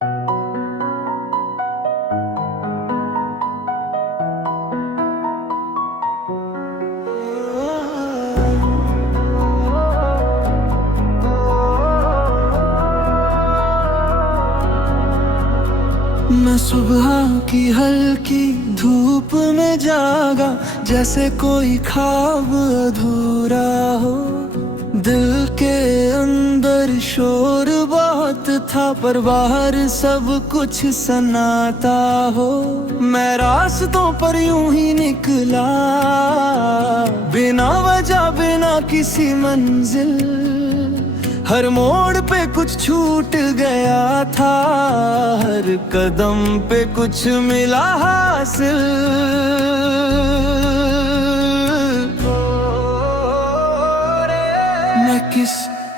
मैं सुबह की हल्की धूप में जागा, जैसे कोई ख्वाब अधूरा हो। दिल के अंदर शोर बहुत था, पर बाहर सब कुछ सन्नाटा हो। मैं रास्तों पर यूं ही निकला, बिना वजह बिना किसी मंजिल। हर मोड़ पे कुछ छूट गया था, हर कदम पे कुछ मिला हासिल। मैं किस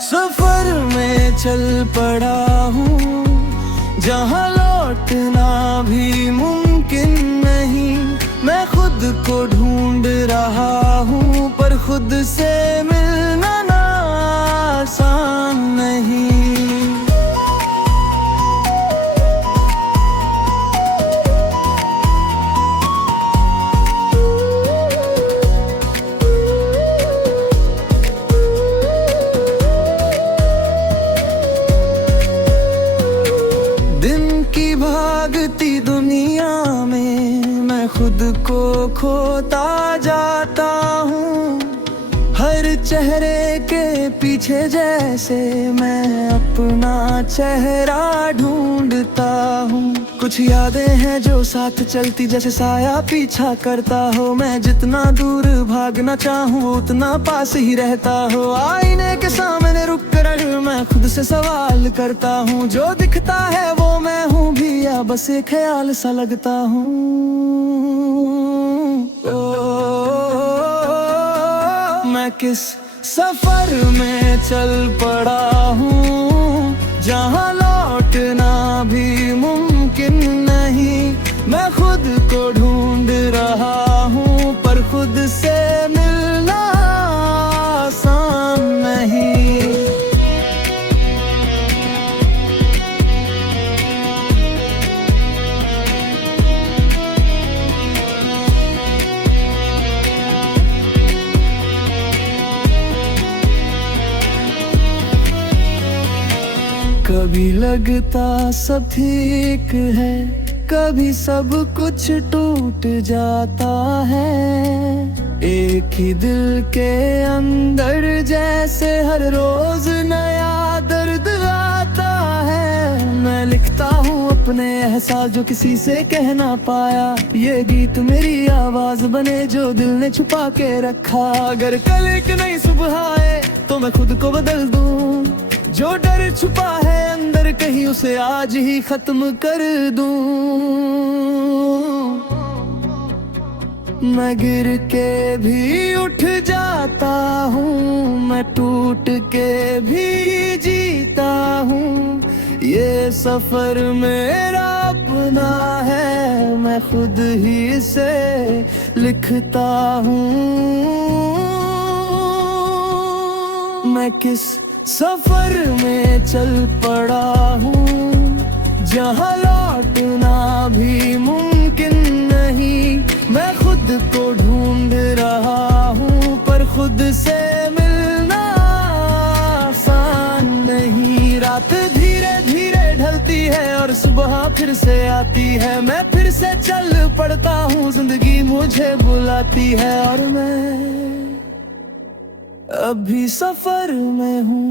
सफर में चल पड़ा हूँ, जहाँ लौटना भी मुमकिन नहीं। मैं खुद को ढूंढ रहा हूँ, पर खुद से मिलना आसान नहीं। दिन की भागती दुनिया में मैं खुद को खोता जाता हूँ। हर चेहरे के पीछे जैसे मैं अपना चेहरा ढूंढता हूँ। कुछ यादें हैं जो साथ चलती, जैसे साया पीछा करता हो। मैं जितना दूर भागना चाहूँ उतना पास ही रहता हो। आईने के सामने रुक कर मैं खुद से सवाल करता हूँ, जो दिखता है वो मैं हूँ भी या बस एक ख्याल सा लगता हूँ। मैं किस सफर में चल पड़ा हूँ, जहाँ लौटना भी मुमकिन नहीं। मैं खुद को ढूंढ रहा हूँ, पर खुद से मिलना आसान नहीं। कभी लगता सब ठीक है, कभी सब कुछ टूट जाता है। एक ही दिल के अंदर जैसे हर रोज नया दर्द आता है। मैं लिखता हूँ अपने एहसास जो किसी से कह ना पाया। ये गीत मेरी आवाज बने जो दिल ने छुपा के रखा। अगर कल एक नई सुबह आए तो मैं खुद को बदल दूं। जो डर छुपा है अंदर कहीं उसे आज ही खत्म कर दूं। मैं गिर के भी उठ जाता हूँ, मैं टूट के भी जीता हूँ। ये सफर मेरा अपना है, मैं खुद ही से लिखता हूँ। मैं किस सफर में चल पड़ा हूँ, जहाँ लौटना भी मुमकिन नहीं। मैं खुद को ढूंढ रहा हूँ, पर खुद से मिलना आसान नहीं। रात धीरे धीरे ढलती है और सुबह फिर से आती है। मैं फिर से चल पड़ता हूँ, जिंदगी मुझे बुलाती है। और मैं अभी सफर में हूँ,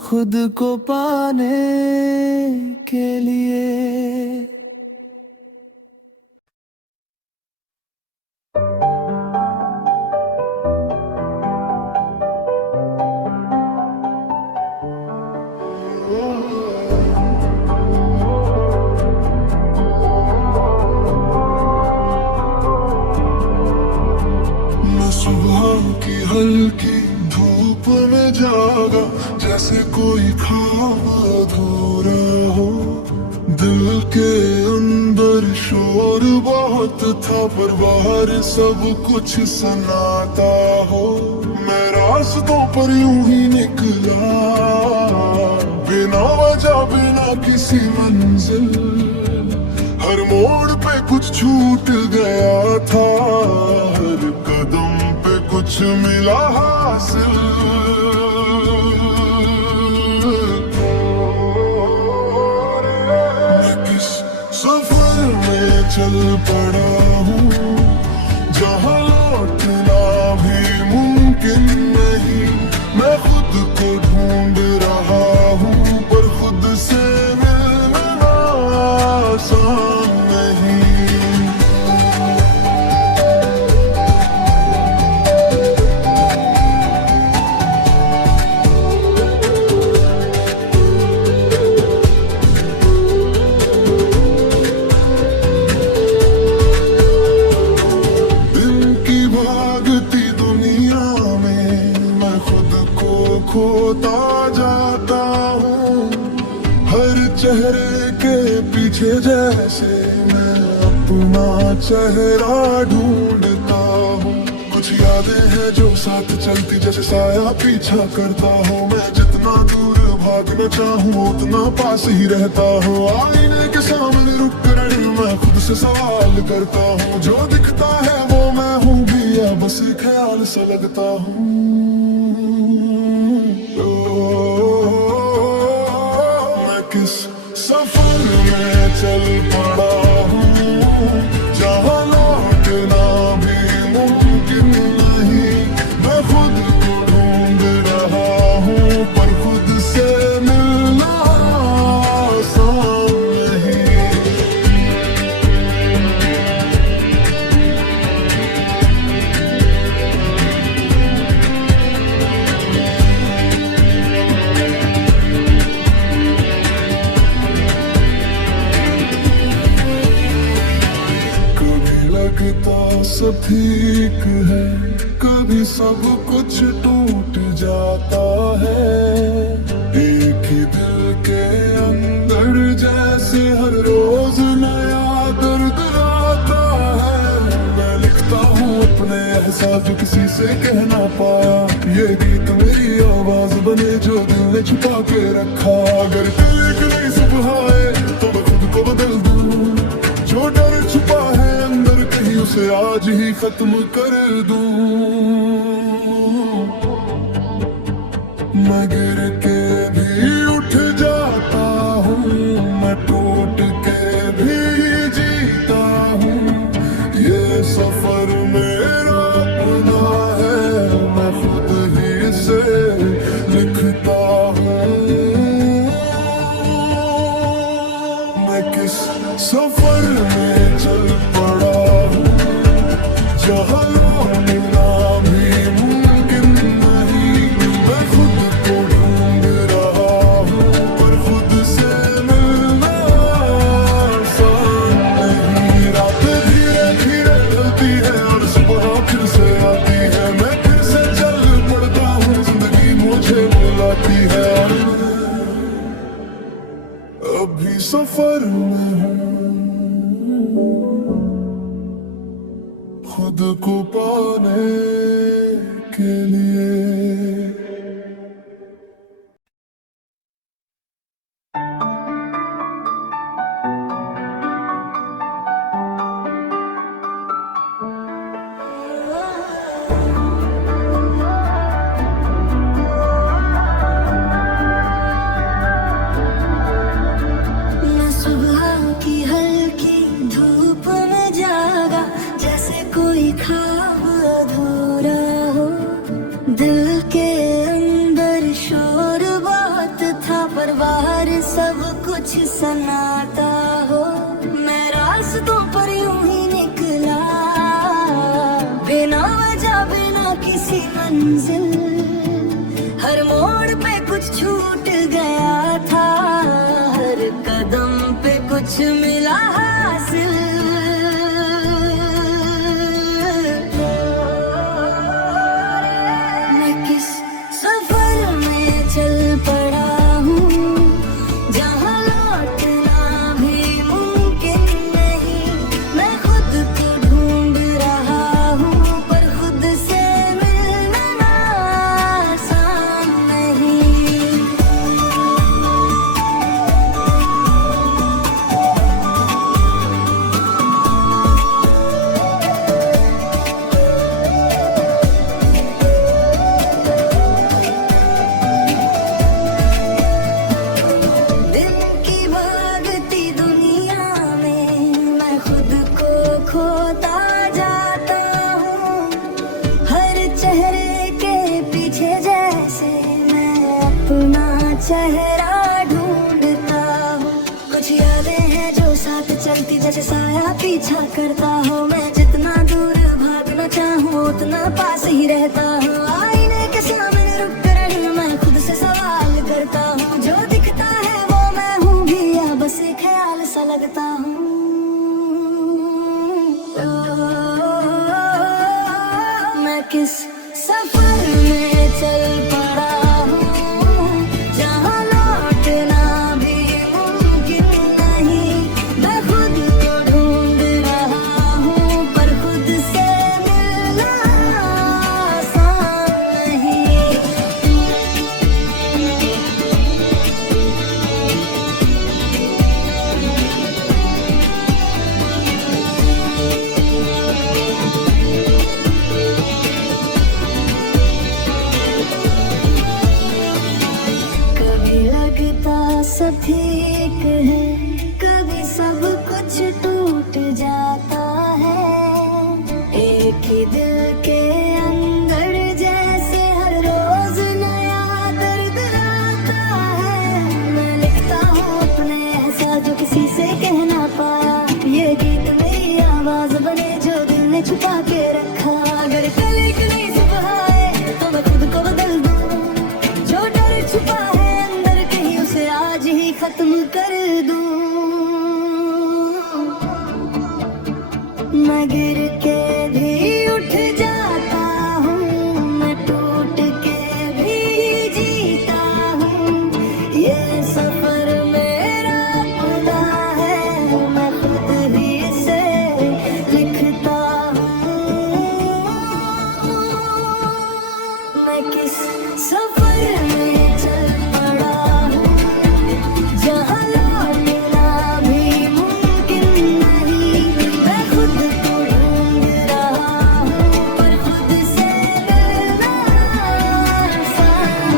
खुद को पाने के लिए। की हल्की धूप में जागा, जैसे कोई ख्वाब अधूरा हो। दिल के अंदर शोर बहुत था, पर बाहर सब कुछ सन्नाटा हो। मैं रास्तों पर यूं ही निकला, किसी मंजिल। हर मोड़ पे कुछ छूट गया था, हर कदम पे कुछ मिला हासिल। मैं किस सफर में चल पड़ा हूँ जहाँ लौटना भी मुमकिन नहीं। मैं खुद को ढूंढ रहा हूँ पर खुद से मिलना आसान नहीं। खोता जाता हूँ हर चेहरे के पीछे, जैसे मैं अपना चेहरा ढूंढता हूँ। कुछ यादें हैं जो साथ चलती जैसे साया पीछा करता हूँ। मैं जितना दूर भागना चाहूँ उतना पास ही रहता हूँ। आईने के सामने रुक कर मैं खुद से सवाल करता हूँ, जो दिखता है वो मैं हूँ भी या बस ख्याल सा लगता हूँ। किस सफर में चल पड़ा हूँ जहाँ लौटना भी मुमकिन नहीं। मैं खुद को ढूंढ रहा हूँ पर खुद से मिलना आसान नहीं। लगता सब ठीक है, कभी सब कुछ टूट जाता है। एक ही दिल के अंदर जैसे हर रोज नया दर्द आता है। मैं लिखता हूँ अपने एहसास जो किसी से कह ना पाया। ये गीत मेरी आवाज बने जो दिल ने छुपा के रखा। अगर दिल एक नई सुबह आए तो मैं खुद को बदल दूँ। जो डर छुपा है अंदर कहीं उसे आज ही खत्म कर दूं। मैं गिर के भी उठ जाता हूँ, मैं टूट के भी जीता हूँ। ये सफर मेरा अपना है, मैं खुद ही से लिखता हूँ। मैं किस सफर में चल पड़ा हूँ जहाँ लौटना भी मुमकिन नहीं। मैं खुद को ढूंढ रहा हूँ पर खुद से मिलना आसान नहीं। रात धीरे धीरे ढलती है और सुबह फिर से आती है। मैं फिर से चल पड़ता हूँ, जिंदगी मुझे बुलाती है। अभी सफर में हूँ खुद को पाने के लिए। दिल के अंदर शोर बहुत था पर बाहर सब कुछ सन्नाटा हो। मैं रास्तों पर यूं ही निकला बिना वजह बिना किसी मंजिल। हर मोड़ पे कुछ छूट गया था, हर कदम पे कुछ मिला हासिल। चेहरा ढूंढता हूँ। कुछ यादें हैं जो साथ चलती जैसे साया पीछा करता हूँ। मैं जितना दूर भागना चाहूँ उतना पास ही रहता हूँ। आईने के सामने रुक कर मैं खुद से सवाल करता हूँ। जो दिखता है वो मैं हूँ भी या बस एक ख्याल सा लगता हूँ। मैं किस सफर में चल पड़ा हूँ जहाँ लौटना भी मुमकिन नहीं। मैं खुद को ढूंढ रहा हूँ पर खुद से मिलना आसान नहीं। कभी लगता सब ठीक है, कभी सब कुछ टूट जाता है। एक ही दिल के अंदर जैसे हर रोज नया दर्द आता है। मैं लिखता हूँ अपने एहसास जो किसी से कह ना पाया। ये गीत मेरी आवाज बने जो दिल ने छुपा के रखा। अगर कल एक नई सुबह आए तो मैं खुद को बदल दूँ। जो डर छुपा है अंदर कहीं उसे आज ही खत्म कर दूँ। मैं गिर के भी उठ जाता हूँ, मैं टूट के भी जीता हूँ। ये सफर मेरा खुदा है, मैं खुद ही इसे लिखता हूँ। मैं किस सफर में चल पड़ा हूँ जहाँ लौटना भी मुमकिन नहीं। मैं खुद को ढूंढ रहा हूँ पर खुद से मिलना आसान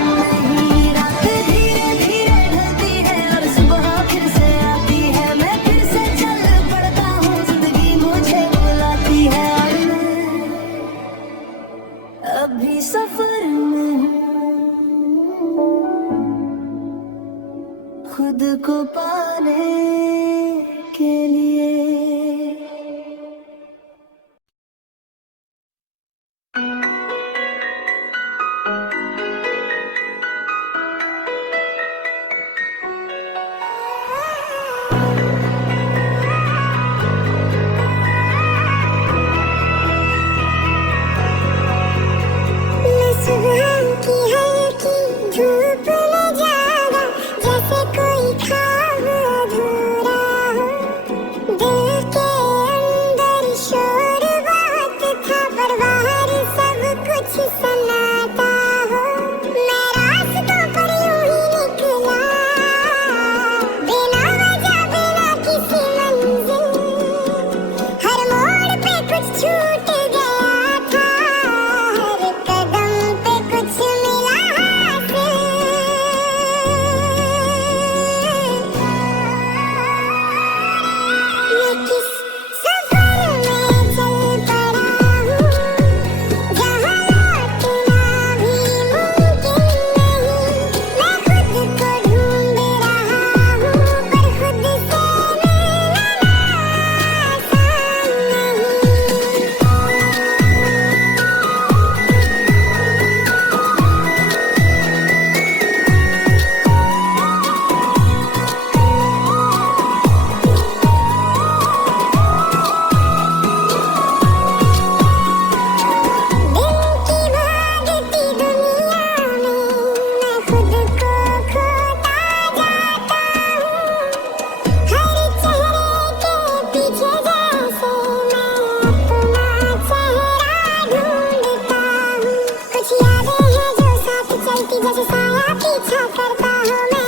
नहीं। रात धीरे धीरे ढलती है और सुबह फिर से आती है। मैं फिर से चल पड़ता हूँ, जिंदगी मुझे बुलाती है और मैं अभी सफर में हूँ खुद को पाने के लिए। सुबह की हल्की धूप में जागा जैसे कोई ख्वाब अधूरा हो। दिल के अंदर शोर बहुत था पर बाहर सब कुछ सन्नाटा हो। मैं रास्तों पर यूं ही निकला बिना वजह बिना किसी मंजिल। हर मोड़ पे कुछ छूट गया था, हर कदम पे कुछ मिला हासिल। मैं किस सफर में चल पड़ा हूँ जहाँ लौटना भी मुमकिन नहीं। मैं खुद को ढूंढ रहा हूँ पर खुद से मिलना आसान नहीं। दिन की भागती दुनिया में मैं खुद को खोता जाता हूँ। हर चेहरे के पीछे जैसे मैं अपना चेहरा ढूंढता हूँ। कुछ यादें हैं जो साथ चलती जैसे साया पीछा करता हूँ। मैं